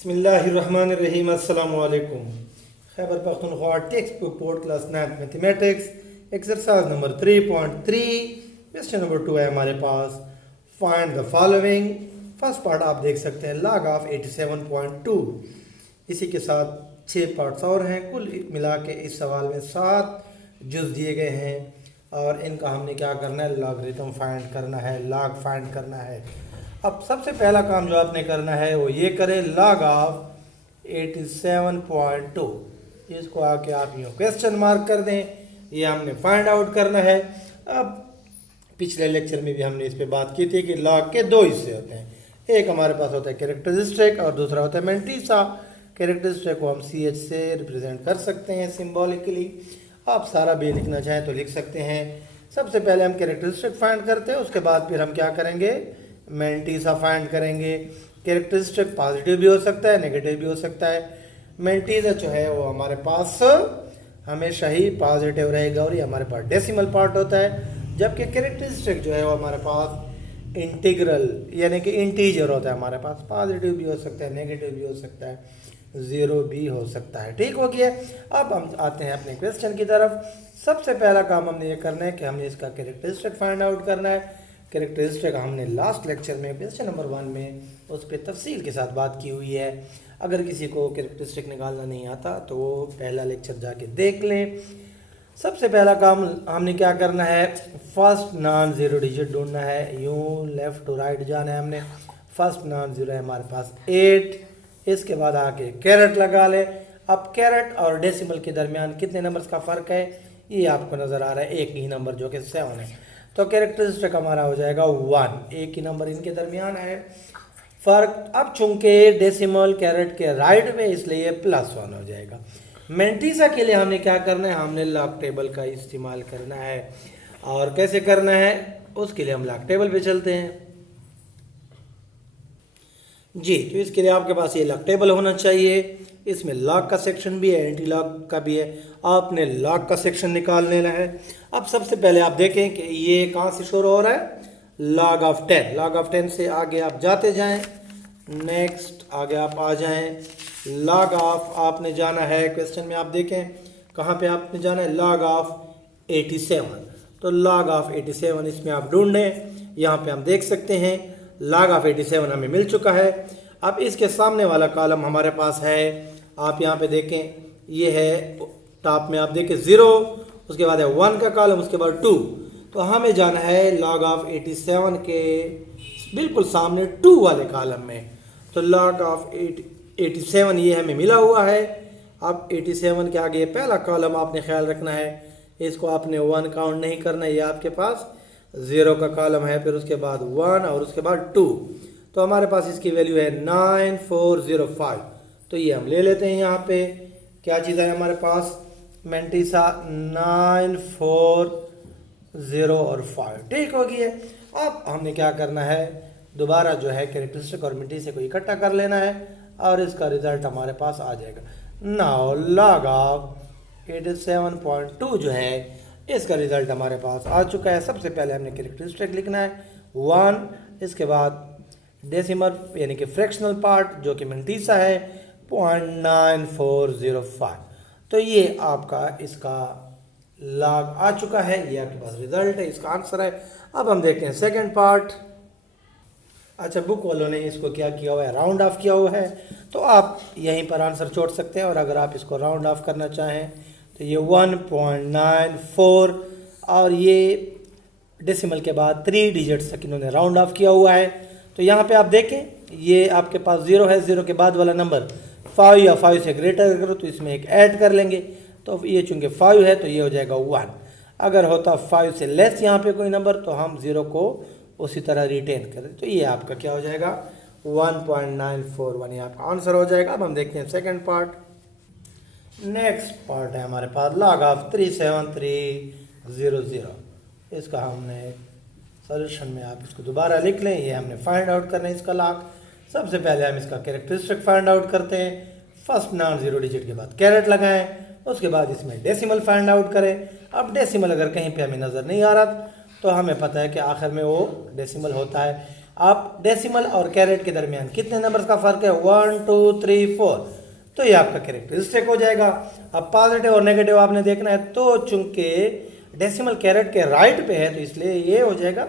बिस्मिल्लाहिर्रहमानिर्रहीम। अस्सलाम वालेकुम। Khyber Pakhtunkhwa text book board class 9 mathematics exercise number 3.3 question number 2 है हमारे पास। Find the following. First part आप देख सकते हैं लॉग ऑफ 87.2। इसी के साथ 6 पार्ट्स और हैं। कुल मिला के इस सवाल में 7 जुज दिए गए हैं और इनका हमने क्या करना है, लॉगरिथम फाइंड करना है, लॉग फाइंड करना है। अब सबसे पहला काम जो आपने करना है वो ये करें, लॉग ऑफ 87.2। इसको आके आप यूँ क्वेश्चन मार्क कर दें, ये हमने फाइंड आउट करना है। अब पिछले लेक्चर में भी हमने इस पे बात की थी कि लॉग के 2 हिस्से होते हैं। एक हमारे पास होता है कैरेक्टरिस्टिक और दूसरा होता है मैंटीसा। कैरेक्टरिस्टिक को हम CH से रिप्रेजेंट कर सकते हैं सिम्बॉलिकली। आप सारा भी लिखना चाहें तो लिख सकते हैं। सबसे पहले हम कैरेक्टरिस्टिक फाइंड करते हैं, उसके बाद फिर हम क्या करेंगे, मैंटीसा फाइंड करेंगे। कैरेक्टरिस्टिक पॉजिटिव भी हो सकता है, नेगेटिव भी हो सकता है। मैंटीसा जो है वो हमारे पास हमेशा ही पॉजिटिव रहेगा और ये हमारे पास डेसिमल पार्ट होता है। जबकि कैरेक्टरिस्टिक जो है वो हमारे पास इंटीग्रल यानी कि इंटीजर होता है। हमारे पास पॉजिटिव भी हो सकता है, नेगेटिव भी हो सकता है, ज़ीरो भी हो सकता है। ठीक हो गया। अब हम आते हैं अपने क्वेश्चन की तरफ। सबसे पहला काम हमने ये करना है कि हमने इसका कैरेक्टरिस्टिक फाइंड आउट करना है। कैरेक्टरिस्टिक हमने लास्ट लेक्चर में क्वेश्चन नंबर 1 में उस पर तफसील के साथ बात की हुई है। अगर किसी को कैरेक्टरिस्टिक निकालना नहीं आता तो वो पहला लेक्चर जाके देख लें। सबसे पहला काम हमने क्या करना है, फर्स्ट नॉन ज़ीरो डिजिट ढूंढना है। यूँ लेफ़्ट टू राइट जाना है हमने। फर्स्ट नॉन ज़ीरो है हमारे पास 8। इसके बाद आके कैरेट लगा ले। अब कैरेट और डेसिमल के दरमियान कितने नंबर्स का फ़र्क है ये आपको नज़र आ रहा है, एक ही नंबर जो कि 7 है। तो कैरेक्टरिस्टिक हमारा हो जाएगा 1। एक ही नंबर इनके दरमियान है फ़र्क। अब चूंकि डेसिमल कैरेट के राइट में इसलिए +1 हो जाएगा। मैंटीसा के लिए हमने क्या करना है, हमने लॉग टेबल का इस्तेमाल करना है। और कैसे करना है उसके लिए हम लॉग टेबल पे चलते हैं जी। तो इसके लिए आपके पास ये लॉग टेबल होना चाहिए। इसमें लॉग का सेक्शन भी है, एंटी लॉग का भी है। आपने लॉग का सेक्शन निकाल लेना है। अब सबसे पहले आप देखें कि ये कहाँ से शुरू हो रहा है, लॉग ऑफ 10। लॉग ऑफ 10 से आगे आप जाते जाएं, नेक्स्ट आगे आप आ जाएं। लॉग ऑफ आपने जाना है, क्वेश्चन में आप देखें कहाँ पे आपने जाना है, लॉग ऑफ 87। तो लॉग ऑफ 87 इसमें आप ढूंढें। यहाँ पे हम देख सकते हैं लॉग ऑफ 87 हमें मिल चुका है। अब इसके सामने वाला कॉलम हमारे पास है, आप यहाँ पे देखें, ये है टॉप में आप देखें 0, उसके बाद है 1 का कॉलम, उसके बाद 2। तो हमें जाना है लॉग ऑफ 87 के बिल्कुल सामने 2 वाले कॉलम में। तो लॉग ऑफ 87 ये हमें मिला हुआ है। अब 87 के आगे पहला कॉलम आपने ख्याल रखना है, इसको आपने 1 काउंट नहीं करना है, ये आपके पास 0 का कॉलम है, फिर उसके बाद 1 और उसके बाद 2। तो हमारे पास इसकी वैल्यू है 9405। तो ये हम ले लेते हैं। यहाँ पे क्या चीज़ है हमारे पास, मैंटीसा 940 और 5। ठीक हो गई है। अब हमने क्या करना है, दोबारा जो है कैरेक्टरिस्टिक और मैंटीसा को इकट्ठा कर लेना है और इसका रिजल्ट हमारे पास आ जाएगा। नाउ लॉग ऑफ 87.2 जो है इसका रिजल्ट हमारे पास आ चुका है। सबसे पहले हमने कैरेक्टरिस्टिक लिखना है 1, इसके बाद डेसिमल यानी कि फ्रैक्शनल पार्ट जो कि मैंटीसा है 0.9405। तो ये आपका इसका लॉग आ चुका है, ये आपके पास रिजल्ट है, इसका आंसर है। अब हम देखते हैं सेकंड पार्ट। अच्छा, बुक वालों ने इसको क्या किया हुआ है, राउंड ऑफ किया हुआ है। तो आप यहीं पर आंसर छोड़ सकते हैं और अगर आप इसको राउंड ऑफ करना चाहें तो ये 1.94 और ये डेसिमल के बाद 3 डिजिट्स तक इन्होंने राउंड ऑफ किया हुआ है। तो यहाँ पे आप देखें ये आपके पास 0 है, 0 के बाद वाला नंबर 5 या 5 से ग्रेटर करो तो इसमें एक ऐड कर लेंगे। तो ये चूँकि 5 है तो ये हो जाएगा 1। अगर होता 5 से लेस यहाँ पे कोई नंबर तो हम 0 को उसी तरह रिटेन करें। तो ये आपका क्या हो जाएगा 1.941, ये आपका आंसर हो जाएगा। अब हम देखते हैं सेकेंड पार्ट। नेक्स्ट पार्ट है हमारे पास लॉग ऑफ 37300। इसका हमने सॉल्यूशन में आप इसको दोबारा लिख लें, ये हमने फाइंड आउट करना है इसका लॉग। सबसे पहले हम इसका कैरेक्टरिस्टिक फाइंड आउट करते हैं। फर्स्ट नॉन ज़ीरो डिजिट के बाद कैरेट लगाएं, उसके बाद इसमें डेसिमल फाइंड आउट करें। अब डेसिमल अगर कहीं पे हमें नज़र नहीं आ रहा तो हमें पता है कि आखिर में वो डेसिमल होता है। आप डेसिमल और कैरेट के दरमियान कितने नंबर्स का फर्क है, 1 2 3 4, तो ये आपका कैरेक्टरिस्टिक हो जाएगा। अब पॉजिटिव और नेगेटिव आपने देखना है, तो चूंकि डेसिमल कैरेट के राइट पे है तो इसलिए ये हो जाएगा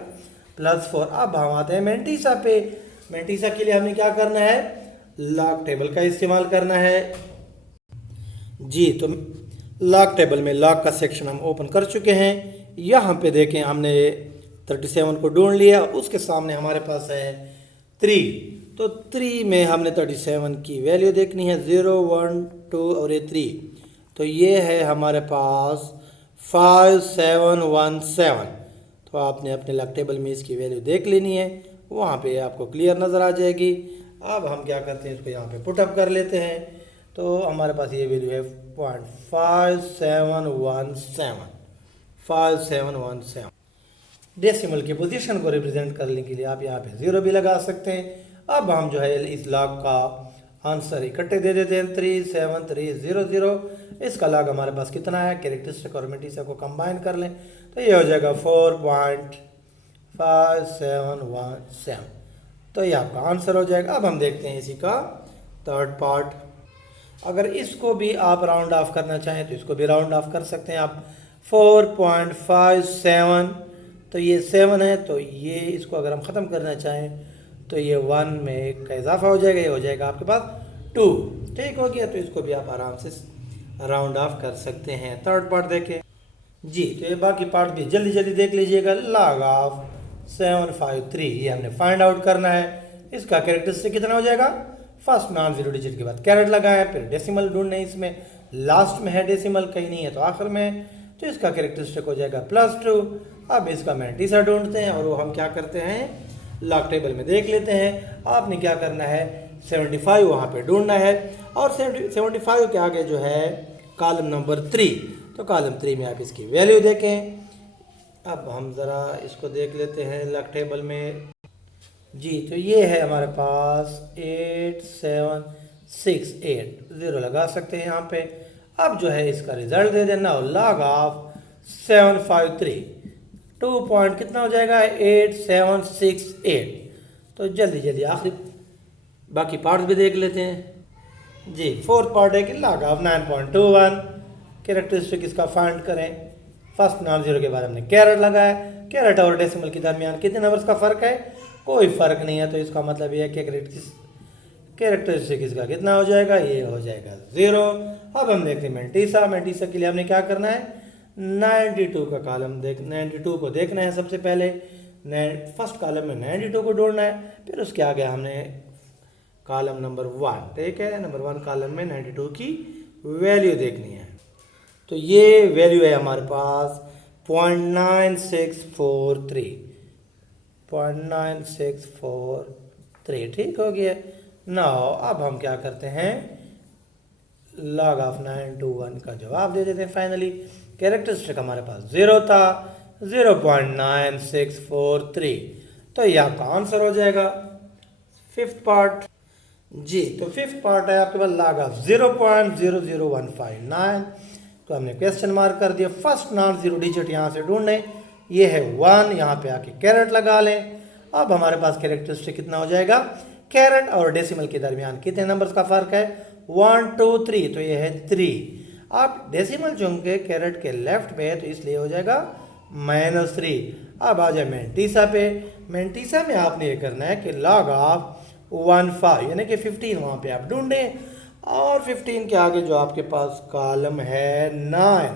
+4। अब हम आते हैं मेंटिसा पे। मेंटिसा के लिए हमें क्या करना है, लॉग टेबल का इस्तेमाल करना है जी। तो लॉग टेबल में लॉग का सेक्शन हम ओपन कर चुके हैं। यहाँ पे देखें हमने 37 को ढूंढ लिया, उसके सामने हमारे पास है 3, तो 3 में हमने 37 की वैल्यू देखनी है, 0 1 2 और ये 3, तो ये है हमारे पास 5 7 1 7। तो आपने अपने लॉग टेबल में इसकी वैल्यू देख लेनी है, वहाँ पे आपको क्लियर नज़र आ जाएगी। अब हम क्या करते हैं, इसको यहाँ पे पुटअप कर लेते हैं, तो हमारे पास ये वैल्यू है 0.5717, 5717। डेसिमल की पोजीशन को रिप्रेजेंट करने के लिए आप यहाँ पे 0 भी लगा सकते हैं। अब हम जो है इस लॉग का आंसर इकट्ठे दे देते हैं, 37300। इसका लॉग हमारे पास कितना है, कैरेक्टरिस्टिक और मेंटिसा को कंबाइन कर लें तो ये हो जाएगा 4.5717, तो ये आपका आंसर हो जाएगा। अब हम देखते हैं इसी का थर्ड पार्ट। अगर इसको भी आप राउंड ऑफ करना चाहें तो इसको भी राउंड ऑफ कर सकते हैं आप, 4.57, तो ये 7 है, तो ये इसको अगर हम ख़त्म करना चाहें तो ये 1 में एक का इजाफा हो जाएगा, ये हो जाएगा आपके पास 2, ठीक हो गया। तो इसको भी आप आराम से राउंड ऑफ कर सकते हैं। थर्ड पार्ट देखें जी, तो ये बाकी पार्ट भी जल्दी जल्दी देख लीजिएगा। लॉग ऑफ 753 ये हमने फाइंड आउट करना है। इसका कैरेक्टरिस्टिक कितना हो जाएगा, फर्स्ट नॉन जीरो डिजिट के बाद कैरेट लगाए, फिर डेसिमल ढूंढने, इसमें लास्ट में है डेसिमल, कहीं नहीं है तो आखिर में, तो इसका कैरेक्टरिस्टिक हो जाएगा +2। अब इसका मेंटिसा ढूंढते हैं और वो हम क्या करते हैं, लॉग टेबल में देख लेते हैं। आपने क्या करना है, 75 वहाँ पे ढूंढना है, और 75 के आगे जो है कॉलम नंबर 3, तो कॉलम 3 में आप इसकी वैल्यू देखें। अब हम ज़रा इसको देख लेते हैं लॉग टेबल में जी, तो ये है हमारे पास 8768, 0 लगा सकते हैं यहाँ पे। अब जो है इसका रिजल्ट दे देना, लॉग ऑफ 753, 2 पॉइंट कितना हो जाएगा, 8768। तो जल्दी जल्दी आखिरी बाकी पार्ट्स भी देख लेते हैं जी। फोर्थ पार्ट है कि लॉग ऑफ 9.21, कैरेक्टरिस्टिक इसका फाइंड करें। फर्स्ट नॉन जीरो के बाद हमने कैरेट लगाया, कैरेट और डेसिमल के दरमियान कितने नंबर्स का फ़र्क है, कोई फ़र्क नहीं है, तो इसका मतलब ये है कि कैरेक्टरिस्टिक इसका कितना हो जाएगा, ये हो जाएगा 0। अब हम देखते हैं मेंटिसा। मेंटिसा के लिए हमने क्या करना है, 92 का कॉलम 92 को देखना है सबसे पहले। फर्स्ट कॉलम में 92 को ढूंढना है, फिर उसके आगे हमने कॉलम नंबर 1, ठीक है, नंबर 1 कॉलम में 92 की वैल्यू देखनी है। तो ये वैल्यू है हमारे पास 0.9643, 0.9643, ठीक हो गया। नाउ अब हम क्या करते हैं, लॉग ऑफ 921 का जवाब दे देते हैं फाइनली। कैरेक्टरिस्टिक हमारे पास 0 था, 0.9643, तो ये आपका आंसर हो जाएगा। फिफ्थ पार्ट जी, तो फिफ्थ पार्ट है आपके पास लॉग ऑफ 0.00159, तो हमने क्वेश्चन मार्क कर दिया। फर्स्ट नॉन जीरो डिजिट यहाँ से ढूंढने, ये है 1, यहाँ पे आके कैरेट लगा लें। अब हमारे पास कैरेक्टरिस्टिक कितना हो जाएगा, कैरेट और डेसिमल के दरमियान कितने नंबर्स का फर्क है, 1 2 3, तो ये है 3। अब डेसिमल चूंकि कैरेट के लेफ्ट पे है तो इसलिए हो जाएगा -3। अब आ जाए मेंटिसा पे। मेंटिसा में आपने ये करना है कि लॉग ऑफ 15 यानी कि 15 वहाँ पे आप ढूंढें, और 15 के आगे जो आपके पास कॉलम है 9,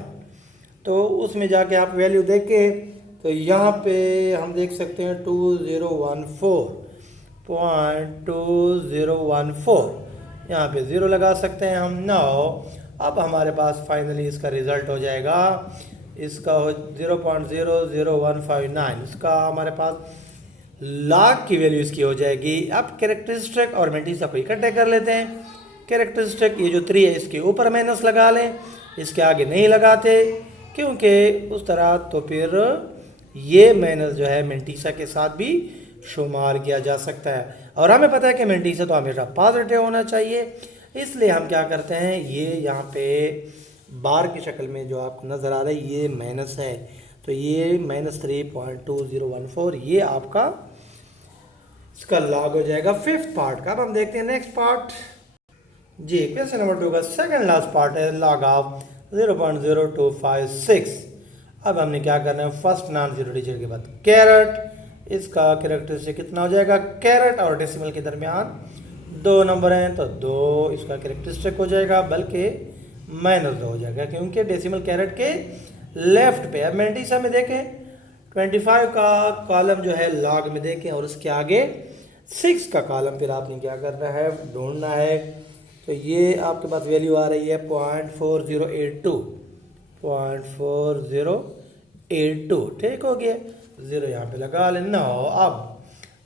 तो उसमें जाके आप वैल्यू देखें, तो यहाँ पे हम देख सकते हैं 2014.2014, यहाँ पे 0 लगा सकते हैं हम। नाउ अब हमारे पास फाइनली इसका रिजल्ट हो जाएगा, इसका 0.00159, इसका हमारे पास लॉग की वैल्यू इसकी हो जाएगी। अब कैरेक्टरिस्टिक और मेंटिसा को इकट्ठे कर लेते हैं। कैरेक्टरिस्टिक ये जो 3 है इसके ऊपर माइनस लगा लें, इसके आगे नहीं लगाते क्योंकि उस तरह तो फिर ये माइनस जो है मेंटिसा के साथ भी शुमार किया जा सकता है, और हमें पता है कि मेंटिसा तो हमेशा पॉजिटिव होना चाहिए। इसलिए हम क्या करते हैं, ये यहाँ पे बार की शक्ल में जो आपको नज़र आ रहा है ये माइनस है, तो ये -3.2014 ये आपका इसका लॉग हो जाएगा 5th पार्ट का। अब हम देखते हैं नेक्स्ट पार्ट। जी क्वेश्चन नंबर 2 का सेकंड लास्ट पार्ट है लॉग ऑफ 0.0256। अब हमने क्या करना है, फर्स्ट नॉन जीरो डिजिट के बाद कैरेट, इसका कैरेक्टरिस्टिक कितना हो जाएगा, कैरेट और डेसिमल के दरमियान 2 नंबर हैं तो 2 इसका कैरेक्टरिस्टिक हो जाएगा, बल्कि -2 हो जाएगा क्योंकि डेसिमल कैरेट के लेफ्ट पे। अब मैंटिसा में देखें 25 का कॉलम जो है लॉग में देखें और उसके आगे 6 का कॉलम फिर आपने क्या करना है, ढूंढना है। तो ये आपके पास वैल्यू आ रही है 0.4082, ठीक हो गया, 0 यहाँ पे लगा लेना। अब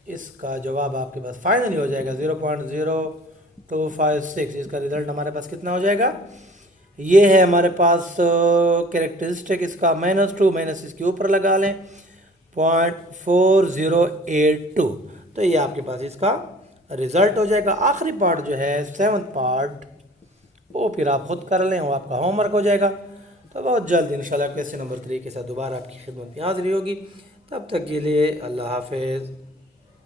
इसका जवाब आपके पास फाइनली हो जाएगा 0.0256। इसका रिजल्ट हमारे पास कितना हो जाएगा, ये है हमारे पास कैरेक्टरिस्टिक इसका -2 माइनस इसके ऊपर लगा लें 0.4082, तो ये आपके पास इसका रिजल्ट हो जाएगा। आखिरी पार्ट जो है 7th पार्ट वो फिर आप खुद कर लें, वो आपका होमवर्क हो जाएगा। तो बहुत जल्द इंशाल्लाह क्वेश्चन नंबर 3 के साथ दोबारा आपकी खिदमत में हाजिरी होगी। तब तक के लिए अल्लाह हाफिज़।